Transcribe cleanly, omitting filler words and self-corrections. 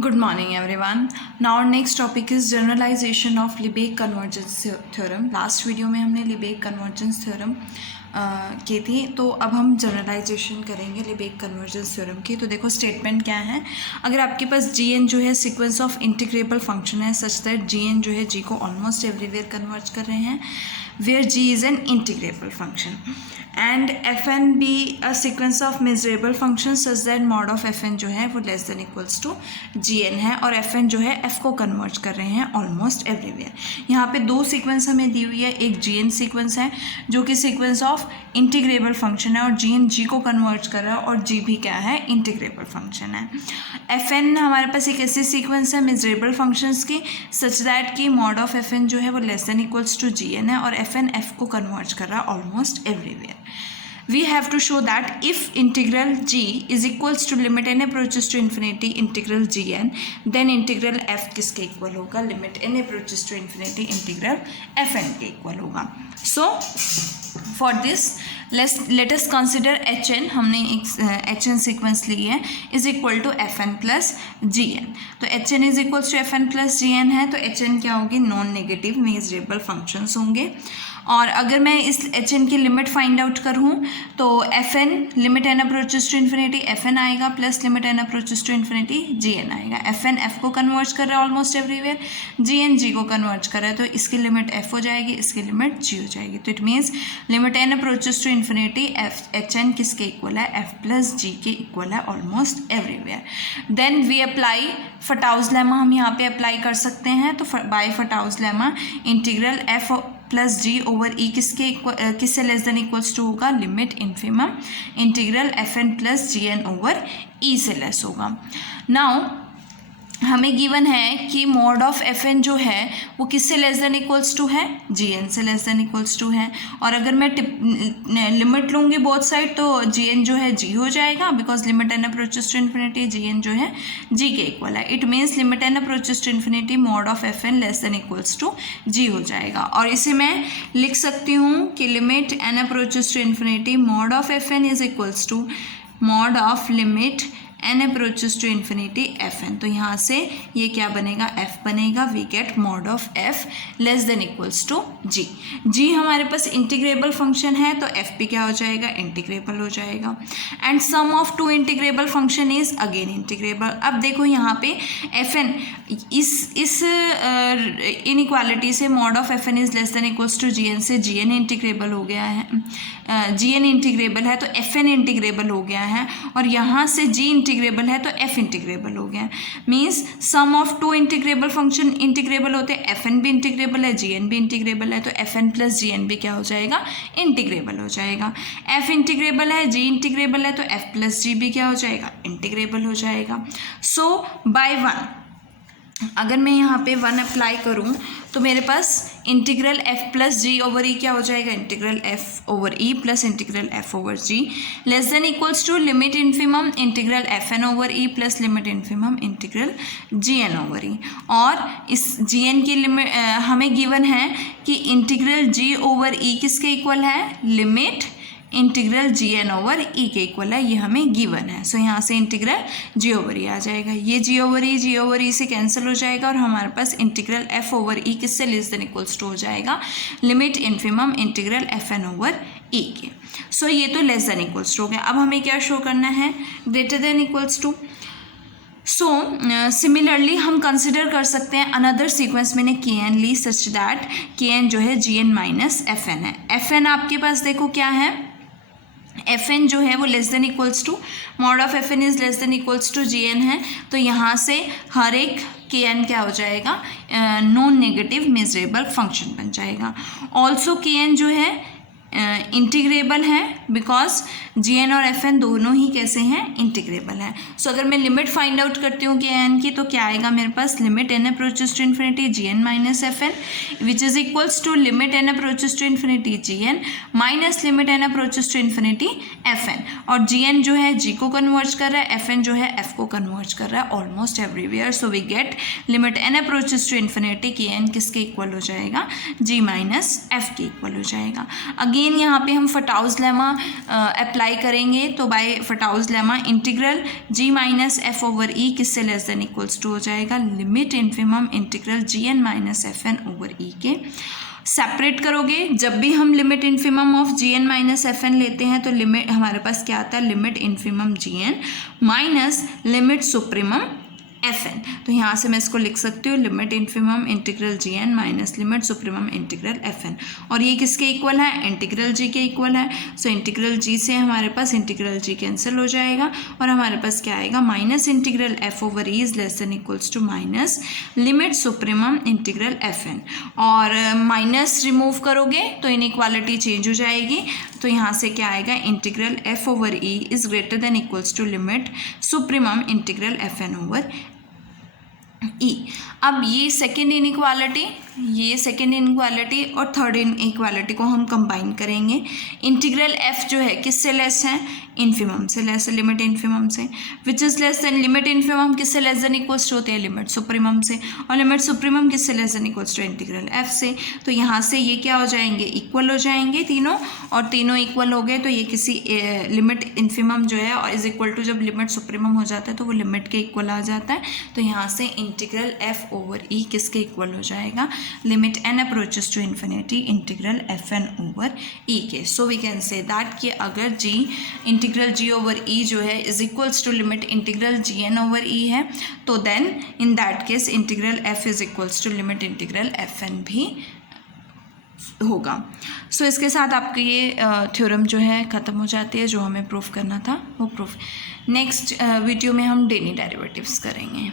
Good morning everyone. Now our next topic is generalization of Lebesgue convergence theorem. Last video में हमने Lebesgue convergence theorem की थी, तो अब हम जनरलाइजेशन करेंगे Lebesgue convergence theorem की। तो देखो स्टेटमेंट क्या है। अगर आपके पास Gn जो है सीक्वेंस ऑफ इंटीग्रेबल फंक्शन है सच दैट Gn जो है G को ऑलमोस्ट एवरीवेयर कन्वर्ज कर रहे हैं where G is an integrable function and Fn be a sequence of measurable functions such that mod of Fn जो है वो less than equals to Gn है और Fn जो है F को कन्वर्ज कर रहे हैं ऑलमोस्ट एवरीवेयर। यहाँ पे दो सीक्वेंस हमें दी हुई है, एक Gn सीक्वेंस है जो कि सीक्वेंस ऑफ इंटीग्रेबल फंक्शन है और Gn G को कन्वर्ज कर रहा है और G भी क्या है, इंटीग्रेबल फंक्शन है। Fn हमारे पास एक ऐसी सीक्वेंस है मेजरेबल फंक्शंस की सच दैट कि मॉड ऑफ Fn जो है वो less than equals to Gn है और Fn F को कन्वर्ज कर रहा है almost everywhere. We have to show that if integral G is equals to limit n approaches to infinity integral Gn, then integral F किसके equal होगा, limit n approaches to infinity integral Fn के equal होगा। So for this let us consider Hn, हमने एक Hn sequence ली है, is equal to Fn plus Gn। तो Hn is equals to Fn plus Gn है तो Hn क्या होगी, नॉन नेगेटिव मेजरेबल फंक्शंस होंगे। और अगर मैं इस Hn की लिमिट फाइंड आउट करूँ तो Fn limit n approaches to infinity Fn आएगा plus limit n approaches to infinity Gn आएगा। Fn F को कन्वर्ज कर रहा है ऑलमोस्ट एवरीवेयर, Gn G को कन्वर्ज कर रहा है तो इसकी लिमिट F हो जाएगी, इसकी लिमिट G हो जाएगी। तो it means limit n approaches to infinity Hn किसके इक्वल है, F प्लस G के इक्वल है almost everywhere. Then we apply Fatou's lemma, हम यहाँ पे अप्लाई कर सकते हैं। तो by Fatou's lemma integral F plus G over E किससे लेस देन इक्वल्स टू होगा, limit infimum integral Fn plus Gn over E से लेस होगा। नाउ हमें गिवन है कि मॉड ऑफ Fn जो है वो किससे लेस देन इक्वल्स टू है, Gn से लेस देन इक्वल्स टू है। और अगर मैं लिमिट लूँगी बोथ साइड तो Gn जो है G हो जाएगा because limit n approaches to infinity Gn जो है G के इक्वल है। It means limit n approaches to infinity mod of Fn less than equals to G हो जाएगा। और इसे मैं लिख सकती हूँ कि limit n approaches to infinity mod of Fn is equals to mod of limit n approaches to infinity Fn। तो यहाँ से ये क्या बनेगा, F बनेगा। We get mod of F less than equals to G। G हमारे पास integrable function है तो F भी क्या हो जाएगा, इंटीग्रेबल हो जाएगा। And sum of two integrable function is again integrable. अब देखो यहाँ पे Fn इस इनइक्वालिटी से mod of Fn is less than equals to Gn से Gn इंटीग्रेबल हो गया है, Gn इंटीग्रेबल है तो Fn इंटीग्रेबल हो गया है और यहाँ से G इंटीग्रेबल है तो F इंटीग्रेबल हो गया। Means sum of two integrable function integrable होते हैं, Fn भी इंटीग्रेबल है Gn भी इंटीग्रेबल है तो Fn प्लस Gn भी क्या हो जाएगा, इंटीग्रेबल हो जाएगा। F इंटीग्रेबल है, G इंटीग्रेबल है तो F प्लस G भी क्या हो जाएगा, इंटीग्रेबल हो जाएगा। सो बाय वन, अगर मैं यहाँ पे 1 अप्लाई करूँ तो मेरे पास integral F plus G over E क्या हो जाएगा, integral F over E plus integral F over G less than equals to limit infimum integral Fn over E plus limit infimum integral Gn over E। और इस Gn की limit हमें given है कि integral G over E किसके equal है, limit integral Gn over E के equal है, ये हमें गिवन है। सो यहाँ से इंटीग्रल G ओवर E आ जाएगा, ये G ओवर E से कैंसिल हो जाएगा और हमारे पास इंटीग्रल F ओवर E किससे लेस देन इक्वल्स टू हो जाएगा, limit infimum integral Fn over E के। सो ये तो लेस देन इक्वल्स टू हो गया। अब हमें क्या शो करना है, greater than equals to. So similarly हम कंसिडर कर सकते हैं अनदर सीक्वेंस, मैंने Kn ली सच दैट Kn जो है Gn माइनस Fn है। Fn आपके पास देखो क्या है, Fn जो है वो less than equals to mod of Fn is less than equals to Gn है तो यहाँ से हर एक Kn क्या हो जाएगा, नॉन नेगेटिव मेजरेबल फंक्शन बन जाएगा। ऑल्सो Kn जो है इंटीग्रेबल है बिकॉज Gn और Fn दोनों ही कैसे हैं, इंटीग्रेबल है। सो अगर मैं लिमिट फाइंड आउट करती हूँ Kn की तो क्या आएगा मेरे पास, limit n approaches to infinity Gn minus Fn which is equals to limit n approaches to infinity Gn minus limit n approaches to infinity Fn। और Gn जो है G को कन्वर्ज कर रहा है, Fn जो है F को कन्वर्ज कर रहा है almost everywhere. So we get limit n approaches to infinity Kn किसके इक्वल हो जाएगा, G माइनस F के इक्वल हो जाएगा। अगेन यहाँ पे हम फटाउज लेमा अप्लाई करेंगे, तो by Fatou's lemma integral g minus F over E किससे लेस देन इक्वल्स टू हो जाएगा limit infimum integral gn minus F N over E के। सेपरेट करोगे, जब भी हम limit infimum of gn minus F N लेते हैं तो लिमिट हमारे पास क्या आता है limit infimum gn minus limit supremum F N. तो यहाँ से मैं इसको लिख सकती हूँ limit infimum integral G N minus limit supremum integral F N, और ये किसके इक्वल है इंटीग्रल जी के इक्वल है। सो इंटीग्रल जी से हमारे पास इंटीग्रल जी कैंसिल हो जाएगा और हमारे पास क्या आएगा minus integral F over E is less than equals to minus limit supremum integral F N, और माइनस रिमूव करोगे तो इनइक्वालिटी चेंज हो जाएगी। तो यहाँ से क्या आएगा integral F over E is greater than equals to limit supremum integral F N over E. अब ये सेकेंड इनइक्वालिटी और थर्ड इनइक्वालिटी को हम कंबाइन करेंगे। इंटीग्रल एफ जो है किससे लेस है इन्फिमम से लेस है, लिमिट इन्फिमम से, which is less than limit infimum किससे लेस देन इक्वल्स टू होते हैं लिमिट सुप्रीमम से, और लिमिट सुप्रीमम किससे less than equals to integral F से। तो यहाँ से ये क्या हो जाएंगे इक्वल हो जाएंगे तीनों, और तीनों इक्वल हो गए तो ये किसी लिमिट इन्फिमम जो है और इज इक्वल टू जब लिमिट सुप्रीमम हो जाता है तो वो लिमिट के इक्वल आ जाता है। तो यहाँ से इंटीग्रल एफ ओवर ई किसके इक्वल हो जाएगा limit N approaches to infinity integral F N over E के। So we can say that कि अगर G integral G over E जो है is equals to limit integral G N over E है, तो then in that case integral F is equals to limit integral F N भी होगा। सो इसके साथ आपकी ये थ्योरम जो है ख़त्म हो जाती है, जो हमें प्रूफ करना था वो प्रूफ। नेक्स्ट वीडियो में हम डेनी डेरिवेटिव्स करेंगे।